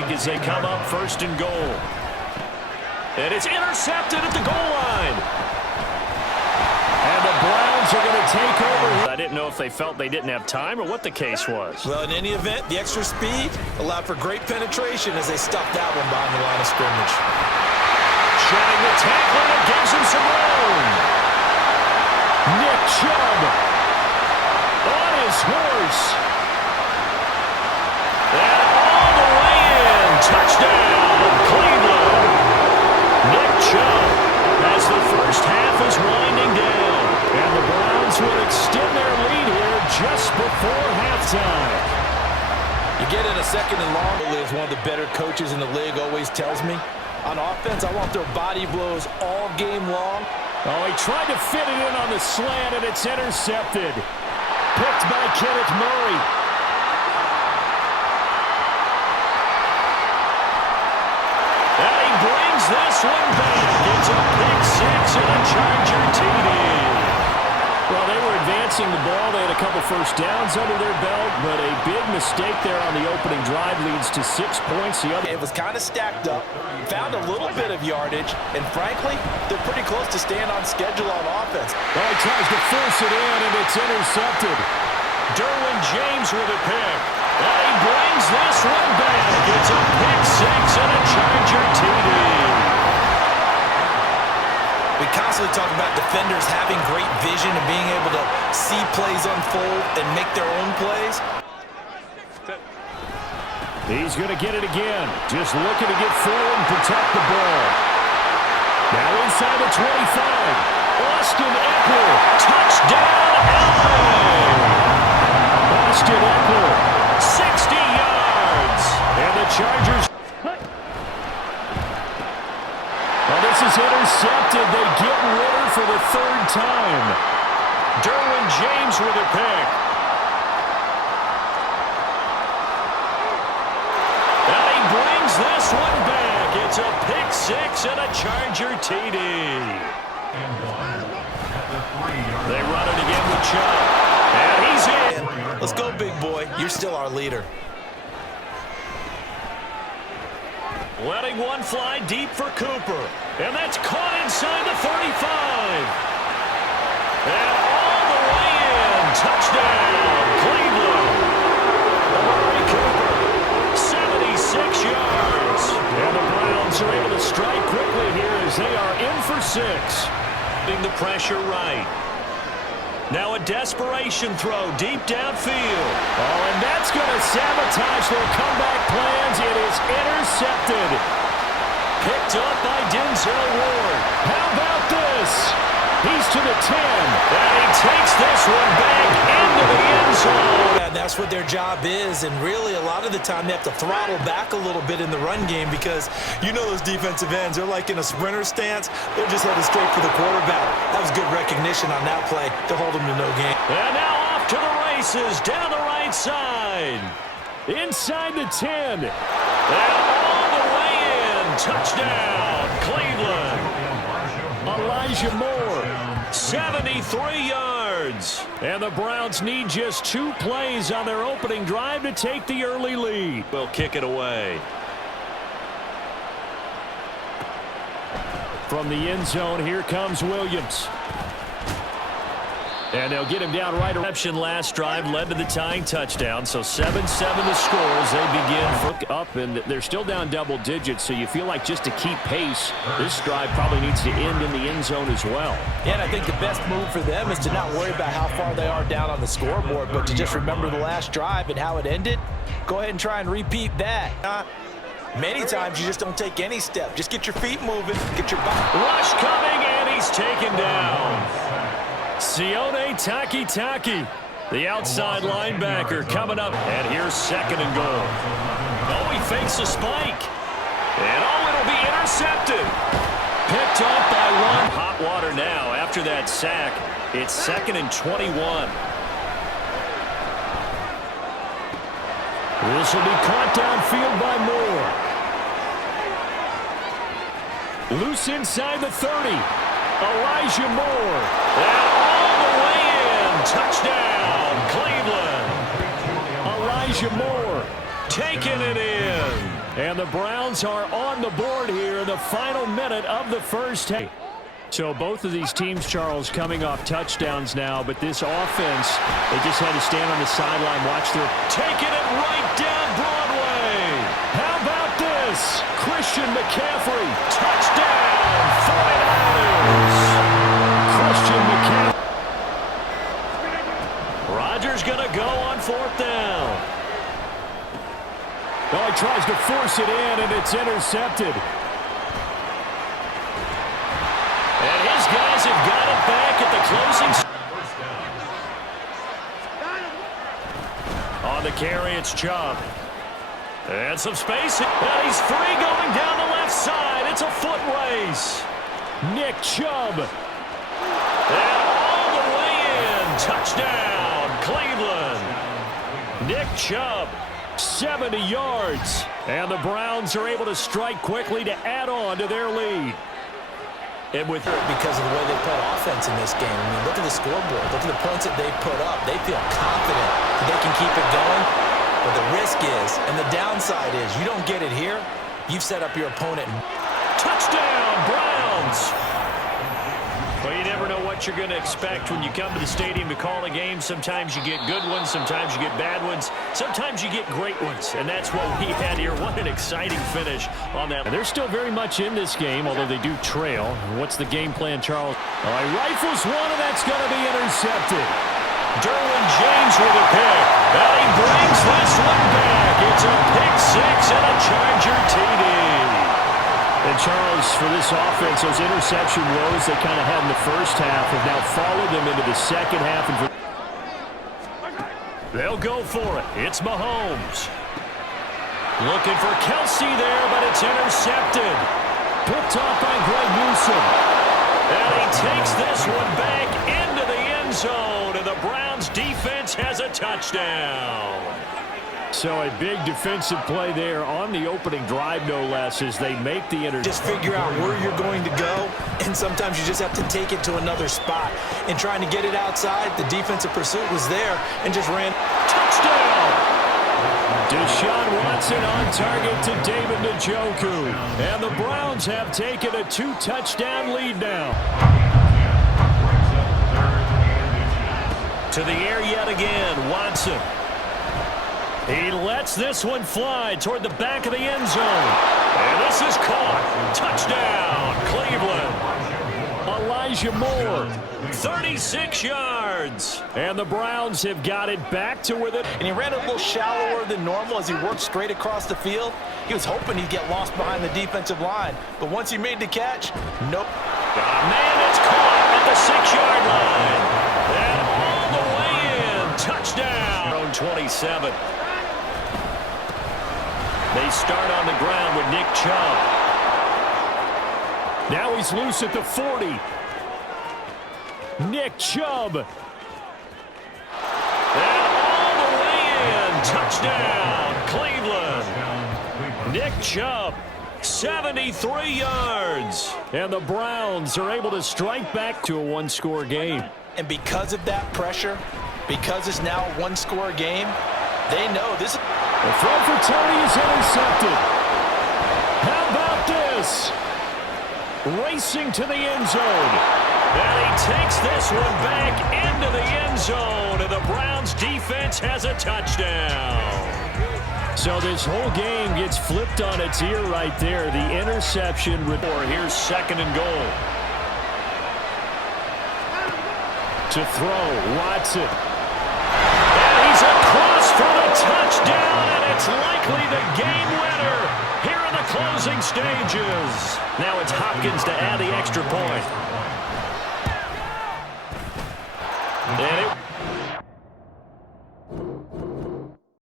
make as they come up 1st and goal. And it's intercepted at the goal line. And the Browns are going to take over. I didn't know if they felt they didn't have time or what the case was. Well, in any event, the extra speed allowed for great penetration as they stuffed that one behind the line of scrimmage. Shedding the tackle and gives him some room. Nick Chubb on his horse. And all the way in. Touchdown, Cleveland. Nick Chubb as the first half is winding down. And the Browns will extend their lead here just before halftime. You get in a 2nd and long, as one of the better coaches in the league always tells me. On offense, I want their body blows all game long. Oh, he tried to fit it in on the slant, and it's intercepted. Picked by Kenneth Murray. And he brings this one back. It's a pick six and a Charger TD. Well, they were advancing the ball. They had a couple first downs under their belt, but a big mistake there on the opening drive leads to 6 points. It was kind of stacked up, found a little bit of yardage, and frankly, they're pretty close to staying on schedule on offense. Well, he tries to force it in, and it's intercepted. Derwin James with a pick. And he brings this one back. It's a pick six and a Charger TD. We constantly talk about defenders having great vision and being able to see plays unfold and make their own plays. He's going to get it again. Just looking to get forward and protect the ball. Now inside the 25. Austin Eckler. Touchdown, LA. Austin Eckler. 60 yards. And the Chargers. Well, this is intercepted. They get Ritter for the 3rd time. Derwin James with a pick. And he brings this one back. It's a pick six and a Charger TD. They run it again with Chubb. And he's in. Let's go, big boy. You're still our leader. Letting one fly deep for Cooper. And that's caught inside the 35. And all the way in. Touchdown, Cleveland. Amari Cooper, 76 yards. And the Browns are able to strike quickly here as they are in for 6. Getting the pressure right. Now a desperation throw deep downfield. Oh, and that's going to sabotage their comeback plans. It is intercepted. Picked up by Denzel Ward. How about this? He's to the 10. And he takes this one back into the end zone. And that's what their job is. And really, a lot of the time, they have to throttle back a little bit in the run game because you know those defensive ends, they're like in a sprinter stance. They're just headed straight for the quarterback. That was good recognition on that play to hold them to no gain. And now off to the races down the right side. Inside the 10. And all the way in. Touchdown, Cleveland. Elijah Moore, 73 yards. And the Browns need just 2 plays on their opening drive to take the early lead. We'll kick it away. From the end zone, here comes Williams. And they'll get him down right. Reception last drive led to the tying touchdown. So 7-7 the score as they begin look up, and they're still down double digits. So you feel like just to keep pace, this drive probably needs to end in the end zone as well. Yeah, and I think the best move for them is to not worry about how far they are down on the scoreboard, but to just remember the last drive and how it ended. Go ahead and try and repeat that. Many times you just don't take any step. Just get your feet moving, get your body. Rush coming, and he's taken down. Sione Takitaki, the outside linebacker, coming up. And here's 2nd and goal. Oh, he fakes a spike. And it'll be intercepted. Picked up by one. Hot water now after that sack. It's 2nd and 21. This will be caught downfield by Moore. Loose inside the 30. Elijah Moore. And all the way in. Touchdown, Cleveland. Elijah Moore taking it in. And the Browns are on the board here in the final minute of the first half. So both of these teams, Charles, coming off touchdowns now, but this offense, they just had to stand on the sideline, watch their... Taking it right down Broadway. How about this? Christian McCaffrey, touchdown, 49ers. Christian McCaffrey. Rodgers going to go on fourth down. Oh, he tries to force it in, and it's intercepted. And his guys have got it back at the closing. On the carry, it's Chubb. And some space. And he's free going down the left side. It's a foot race. Nick Chubb. And all the way in. Touchdown, Cleveland. Nick Chubb, 70 yards. And the Browns are able to strike quickly to add on to their lead. And with because of the way they play offense in this game. I mean, look at the scoreboard. Look at the points that they put up. They feel confident that they can keep it going. But the risk is, and the downside is, you don't get it here, you've set up your opponent. Touchdown, Browns! Well, you never know what you're going to expect when you come to the stadium to call a game. Sometimes you get good ones, sometimes you get bad ones, sometimes you get great ones. And that's what we had here. What an exciting finish on that. And they're still very much in this game, although they do trail. What's the game plan, Charles? Oh, he rifles one, and that's going to be intercepted. Derwin James with a pick. And he brings this one back. It's a pick six and a Charger TD. And Charles, for this offense, those interception woes they kind of had in the first half have now followed them into the second half. And they'll go for it. It's Mahomes. Looking for Kelsey there, but it's intercepted. Picked up by Greg Newsome. And he takes this one back into the end zone. And the Browns defense has a touchdown. So a big defensive play there on the opening drive, no less, as they make the interception. Just figure out where you're going to go, and sometimes you just have to take it to another spot. And trying to get it outside, the defensive pursuit was there and just ran. Touchdown! Deshaun Watson on target to David Njoku. And the Browns have taken a 2-touchdown lead now. To the air yet again, Watson. He lets this one fly toward the back of the end zone. And this is caught. Touchdown, Cleveland. Elijah Moore, 36 yards. And the Browns have got it back to with it. And he ran a little shallower than normal as he worked straight across the field. He was hoping he'd get lost behind the defensive line. But once he made the catch, nope. Man, it's caught at the 6-yard line. And all the way in. Touchdown. 27. They start on the ground with Nick Chubb. Now he's loose at the 40. Nick Chubb. And all the way in. Touchdown, Cleveland. Nick Chubb, 73 yards. And the Browns are able to strike back to a one-score game. And because of that pressure, because it's now a one-score game, they know this is... The throw for Tony is intercepted. How about this? Racing to the end zone. And he takes this one back into the end zone. And the Browns defense has a touchdown. So this whole game gets flipped on its ear right there. The interception. Here's second and goal. To throw, Watson. And he's across for the touchdown, and it's likely the game winner here in the closing stages. Now it's Hopkins to add the extra point.